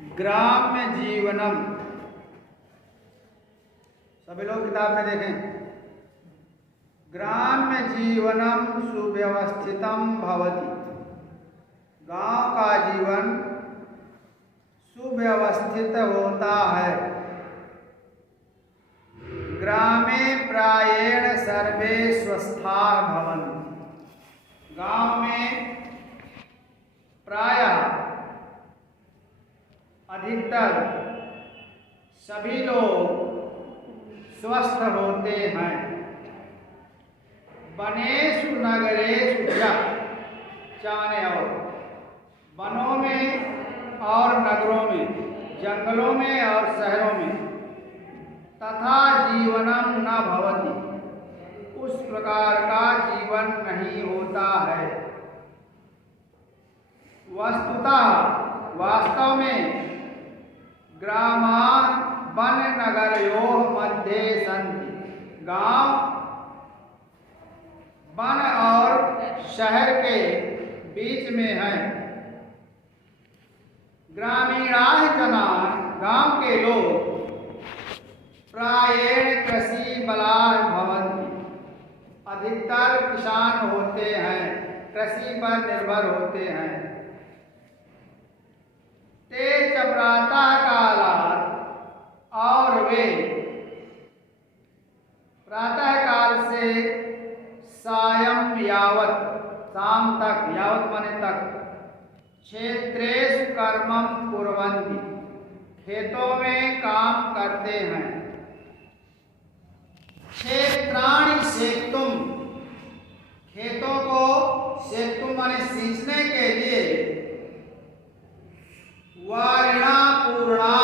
ग्राम्य जीवनम। सभी लोग किताब में देखें। ग्राम्य जीवनम सुव्यवस्थितम भवति। गांव का जीवन सुव्यवस्थित होता है। ग्रामे प्रायेण सर्वे स्वस्थाः भवन्ति। गांव में प्रायः अधिकतर सभी लोग स्वस्थ होते हैं। वनेषु नगरेषु च, चाने और वनों में और नगरों में, जंगलों में और शहरों में, तथा जीवनम न भवति, उस प्रकार का जीवन नहीं होता है। वस्तुतः वास्तव में ग्रामान् वन नगरयोः मध्ये सन्ति। गांव वन और शहर के बीच में है। ग्रामीणाः जनाः, गांव के लोग प्रायेण कृषि बलाः भवन्ति, अधिकतर किसान होते हैं, कृषि पर निर्भर होते हैं। ते च प्रातः कालात्, और वे प्रातः काल से सायं यावत्, शाम तक, यावत् माने तक, क्षेत्रेषु कर्मं कुर्वन्ति, खेतों में काम करते हैं। क्षेत्राणि सेक्तुम, खेतों को सेक्तुम माने सींचने के लिए, वारिणा पूर्णा,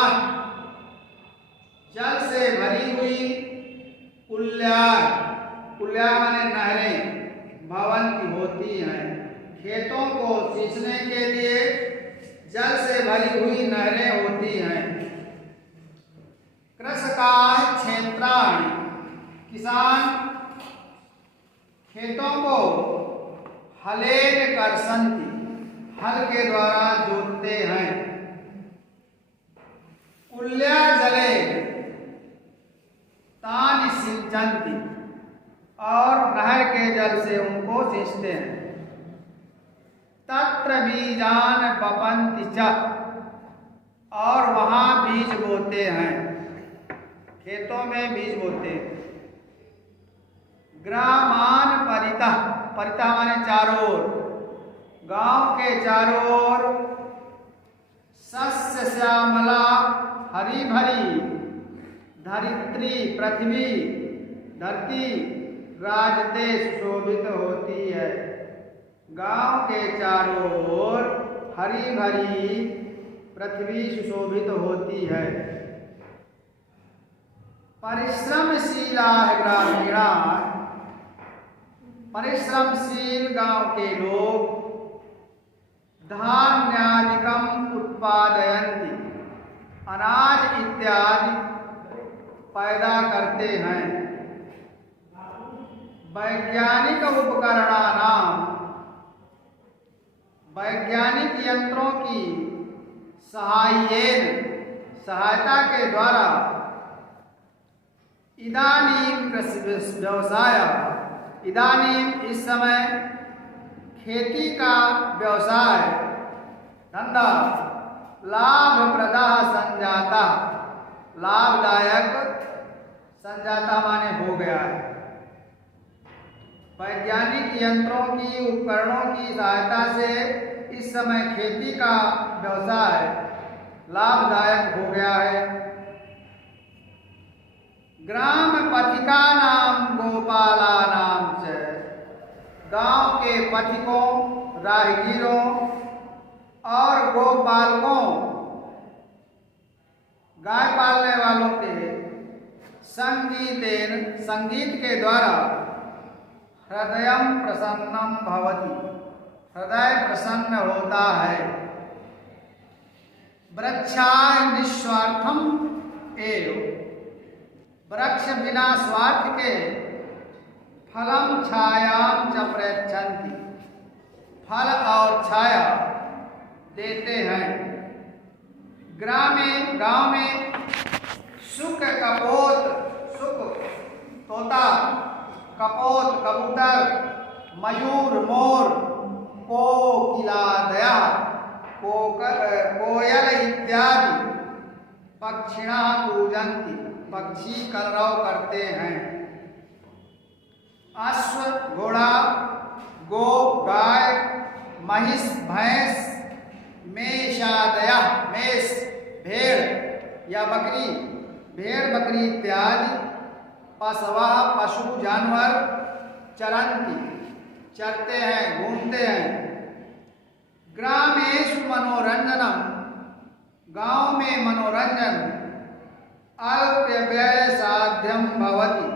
जल से भरी हुई, कुल्या, कुल्या माने नहरें, भवंती होती हैं। खेतों को सींचने के लिए जल से भरी हुई नहरें होती हैं। कृषकाः क्षेत्राणि, किसान खेतों को हलेन कर्षन्ति, हल के द्वारा जोतते हैं। कुल्या जले तानि सिंचन्ति, और नहर के जल से उनको सींचते हैं। तत्र बीजान वपन्ति च, और वहां बीज बोते हैं, खेतों में बीज बोते हैं। ग्रामान परितः, परितः माने चारों ओर, गांव के चारों ओर सस्य श्यामला, हरी भरी धरित्री, पृथ्वी, धरती राजते, सुशोभित होती है। गांव के चारों ओर हरी भरी पृथ्वी सुशोभित होती है। परिश्रमशीलाः ग्रामीणाः, परिश्रमशील गांव के लोग धान्यादिकम् उत्पादयन्ति, अनाज इत्यादि पैदा करते हैं। वैज्ञानिक उपकरणानां, वैज्ञानिक यंत्रों की सहाय्येन, सहायता के द्वारा, इदानीं कृषि व्यवसाय, इदानीं इस समय खेती का व्यवसाय, धंधा, लाभप्रदः संजाता, लाभदायक संजाता माने हो गया है। वैज्ञानिक यंत्रों की, उपकरणों की सहायता से इस समय खेती का व्यवसाय लाभदायक हो गया है। ग्राम पथिकानां गोपालानां च, गांव के पथिकों, राहगीरों और गोपालकों, गाय पालने वालों के संगीतेन, संगीत के द्वारा, हृदयं प्रसन्नं भवति, हृदय प्रसन्न होता है। वृक्षाः निस्वार्थम एव, वृक्ष बिना स्वार्थ के फलम छायां च प्रयच्छन्ति, फल और छाया देते हैं। गांव में सुख कपोत, सुख तोता, कपोत कबूतर, मयूर मोर, कोकिलादया कोयल इत्यादि पक्षिणा पूजन्ति, पक्षी कलरव करते हैं। अश्व घोड़ा, गो गाय, महिष भैंस, मेषादया मेष भेड़ या बकरी, भेड़ बकरी इत्यादि पशवा पशु जानवर चरन्ति, चरते हैं, घूमते हैं। ग्रामेषु मनोरंजनम, गांव में मनोरंजन अल्प व्यय साध्यम भवति,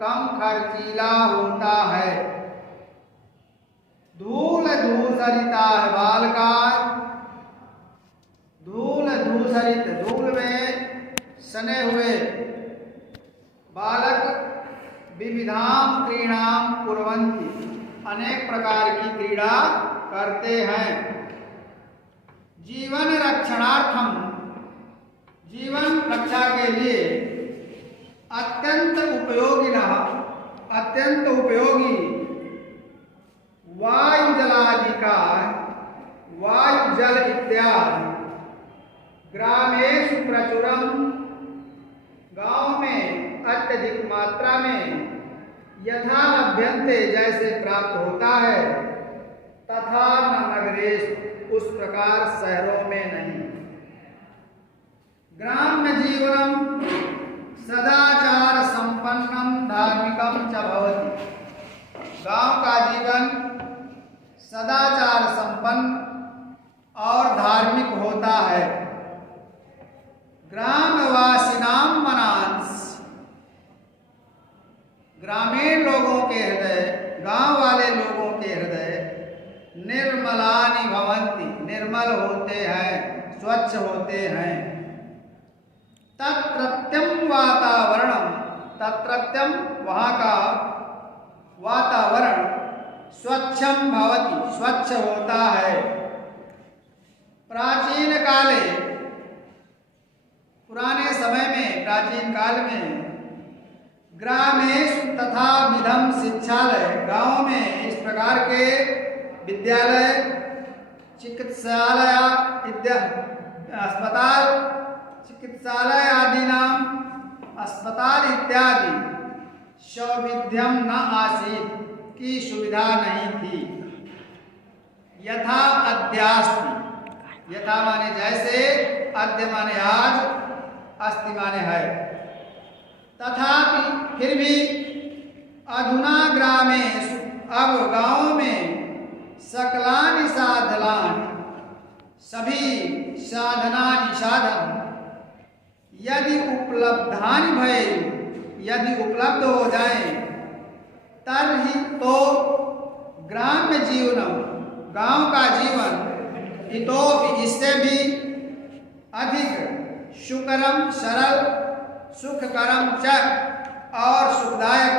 कम खर्चीला होता है। धूल धूसरिता बालकाय, धूल धूसरित धूल में सने हुए बालक विविधाम क्रीड़ाम कुर्वन्ति, अनेक प्रकार की क्रीड़ा करते हैं। जीवन रक्षणार्थम, जीवन रक्षा के लिए अत्यंत उपयोगी वायु जलादिका, वायु जल इत्यादि ग्रामेषु प्रचुरम, गांव में अत्यधिक मात्रा में यथा लभ्यन्ते जैसे प्राप्त होता है, तथा न नगरेषु उस प्रकार शहरों में नहीं। ग्राम्य जीवनम सदाचार संपन्नम धार्मिकम च भवति, गांव का जीवन सदाचार संपन्न और धार्मिक होता है। ग्रामवासिनां मनांस, ग्रामीण लोगों के हृदय, गांव वाले लोगों के हृदय निर्मलानि भवन्ति, निर्मल होते हैं, स्वच्छ होते हैं। तत्रत्यम वातावरणम, तत्रत्यम वहाँ का वातावरण स्वच्छम भवति, स्वच्छ होता है। प्राचीन काले, पुराने समय में, प्राचीन काल में ग्रामेषु तथा विधम शिक्षालय, गांव में इस प्रकार के विद्यालय, चिकित्सालय, अस्पताल, चिकित्सालय आदि नाम अस्पताल इत्यादि सौविध्यम न आसीत्, की सुविधा नहीं थी। यथा अद्यास्ति, यथा माने जैसे, अद्य माने आज, अस्ति माने है। तथापि फिर भी अधुना ग्रामेषु, अब गांव में सकलानि साधनानि, सभी साधनानि साधन यदि उपलब्धानि भयेयुः, यदि उपलब्ध हो जाए, तर्हि तो ग्राम्य जीवनम, गांव का जीवन इतोपि इससे भी अधिक सुकरम सरल, सुखकरम च और सुखदायक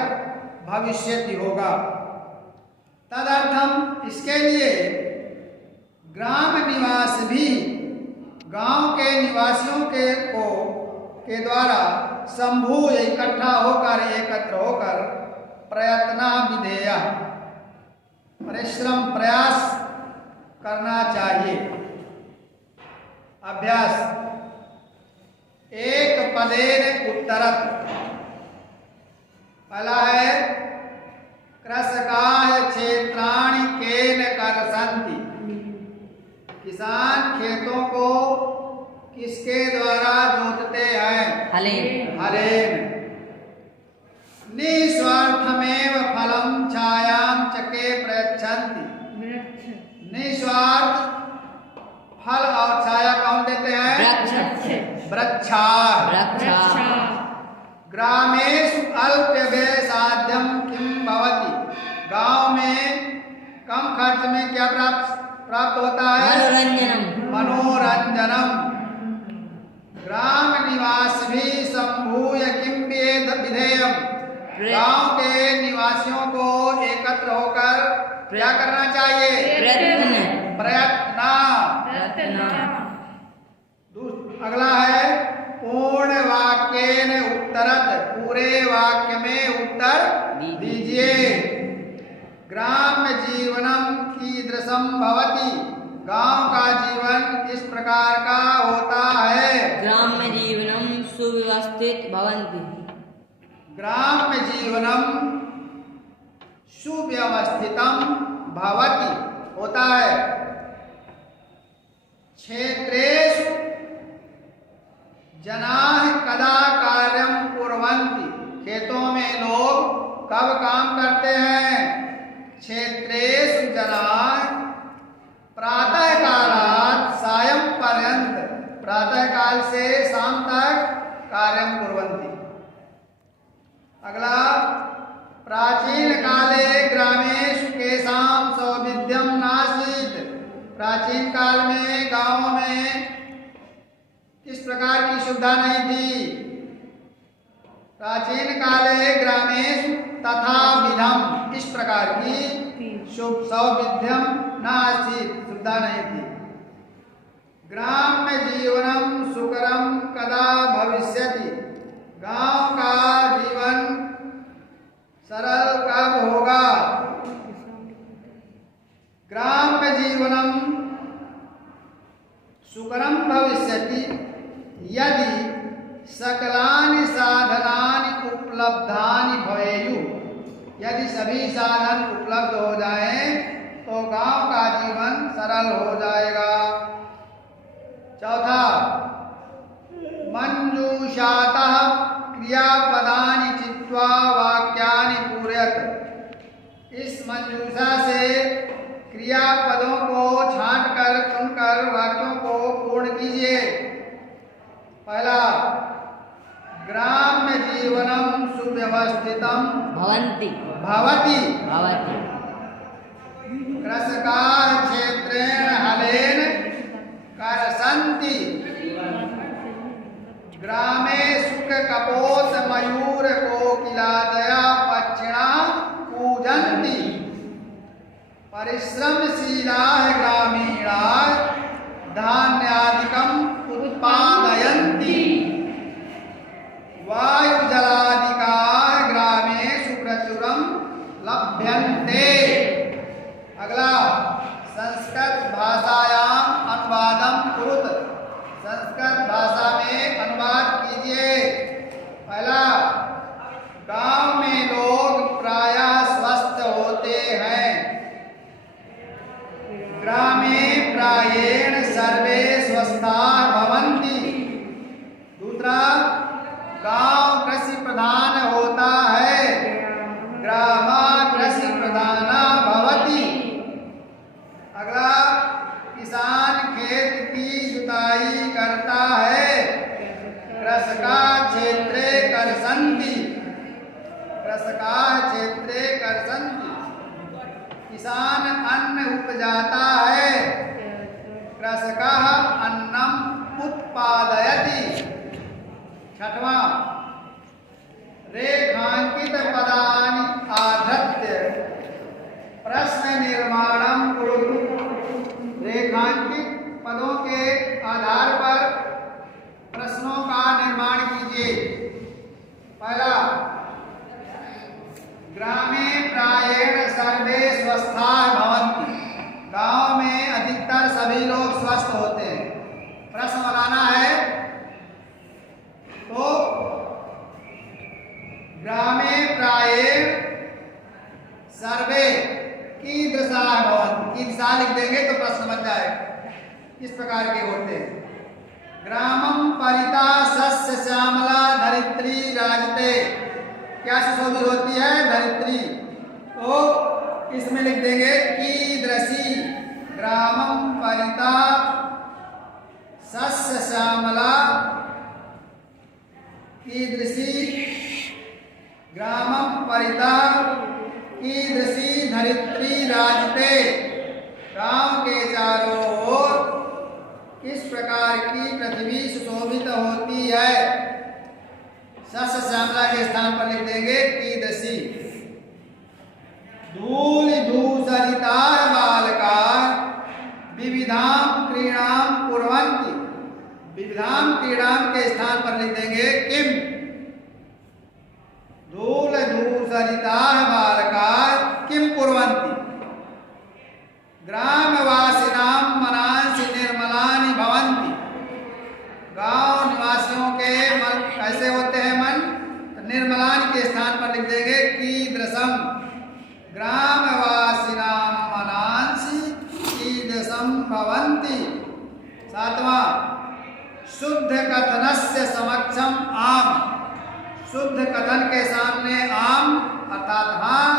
भविष्यति होगा। तदर्थम इसके लिए ग्राम निवास भी, गांव के निवासियों के द्वारा संभूय इकट्ठा होकर, एकत्र होकर प्रयत्न विधेय, परिश्रम प्रयास करना चाहिए। अभ्यास एक पदेन उत्तरत, पहला है कृषकाय क्षेत्राणि केन कर्षन्ति, किसान खेतों को किसके द्वारा जोतते हैं? हलेन। हलेन। निस्वार्थमेव फलं छायां च के प्रयच्छन्ति, निस्वार्थ फल और छाया कौन देते हैं? वृक्षा। ग्रामेषु अल्पव्यय साध्यम किं भवति, गांव में कम खर्च में क्या प्राप्त होता है? मनोरंजनम। ग्राम निवास भी संभूय किं विधेयम, गांव के निवासियों को एकत्र होकर क्या करना चाहिए? प्रयत्न। अगला है पूर्ण वाक्येन उत्तरत, पूरे वाक्य में उत्तर दीजिए। ग्राम्य जीवनम कीदृशम भवति, गांव का जीवन किस प्रकार का होता है। ग्राम्य जीवनम सुव्यवस्थित भवन्ति, ग्राम्य जीवनम सुव्यवस्थितम भवति होता है। क्षेत्रेषु जनाः कदा कार्यं कुर्वन्ति, खेतों में लोग कब काम करते हैं। क्षेत्रेषु जनाः प्रातः कालात् सायं पर्यन्त, प्रातः काल से शाम तक कार्यं कुर्वन्ति। अगला प्राचीन काले ग्रामेषु केषां सौविध्यं नासीत्, प्राचीन काल में गांवों में किस प्रकार की सुविधा नहीं थी। प्राचीन काले ग्रामेषु तथा विधम, इस प्रकार की सौविध्यम नासीत्, सुविधा नहीं थी। ग्राम्य जीवनम सुकरम कदा भविष्यति, गांव का जीवन सरल कब होगा। ग्राम्य जीवनम सुकरम भविष्यति यदि सकलानि साधनानि उपलब्धानि भवेयु, यदि सभी साधन उपलब्ध हो जाएं तो गांव का जीवन सरल हो जाएगा। चौथा, मंजूषातः क्रियापदानि चित्वा वाक्यानि पूरयत, इस मंजूषा से क्रियापदों को छांटकर चुनकर वाक्यों को पूर्ण कीजिए। पहला, ग्राम्य जीवनम सुव्यवस्थितम भवन्ति भवति, भवति, कृषकाः क्षेत्रेण हलेन करसन्ति, ग्रामे सुख कपोत मयूर कोकिलादया पक्षिणा कूजन्ति, परिश्रमशीलाः ग्रामीणाः धान्यादिकम् उत्पादयन्ति, वायुजलादिकाः ग्रामेषु प्रचुरं लभ्यन्ते। अगला, संस्कृत भाषायाम अनुवादम कुरुत, संस्कृत भाषा में अनुवाद कीजिए। पहला, गांव में लोग प्रायः स्वस्थ होते हैं। ग्रामे प्रायेण सर्वे स्वस्थाः भवन्ति। दूसरा, गांव कृषि प्रधान होता है। ग्रामा कृषि प्रधाना भवति। अगला, किसान खेत की जुताई करता है। कृषकाः क्षेत्रे कर्षन्ति, कृषकाः क्षेत्रे कर्षन्ति, किसान अन्न उपजाता है। कृषकः अन्नम उत्पादयति। छठवां, रेखांकित पदानि आधत्य प्रश्न निर्माणम कुरु, रेखांकित पदों के आधार पर प्रश्नों का निर्माण कीजिए। पहला, ग्रामे प्रायेण सर्वे स्वस्थाः भवन्ति, गांव में अधिकतर सभी लोग स्वस्थ होते हैं। प्रश्न बनाना है तो ग्रामे प्रायेण सर्वे कीदृशाः भवन्ति, कीदृशाः लिख देंगे तो प्रश्न बन जाएगा। किस प्रकार के होते हैं। ग्रामम परिता सस्य श्यामला धरित्री राजते, क्या सुशोभित होती है, धरित्री। तो इसमें लिख देंगे कीदृशी, ग्रामम परिता सस्य श्यामला कीदृशी, ग्रामम परिता कीदृशी धरित्री राजते, गांव के चारों ओर किस प्रकार की पृथ्वी सुशोभित होती है। सस्य श्यामला के स्थान पर लिख देंगे कीदृशी। धूलि धूसरिताः बालकाः विविधां क्रीडां कुर्वन्ति, विविधाम क्रीडाम के स्थान पर लिख देंगे किम। धूल धूसरिता बालका किम कुर्वन्ति। ग्रामवासिनां मनांसि निर्मलानि भवन्ति। गांव निवासियों के मन कैसे होते हैं मन? तो निर्मलानि के स्थान पर लिख देंगे कीदृशम। ग्रामवासिनां मनांसि कीदृशम भवन्ति। सातवां, शुद्ध कथनस्य समक्षम आम। शुद्ध कथन के सामने आम अर्थात हाँ,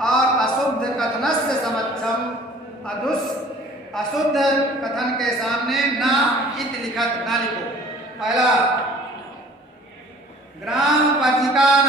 और अशुद्ध कथनस्य समक्षम अधुस। अशुद्ध कथन के सामने ना इति लिखत, ना लिखो। पहला, ग्राम पथिका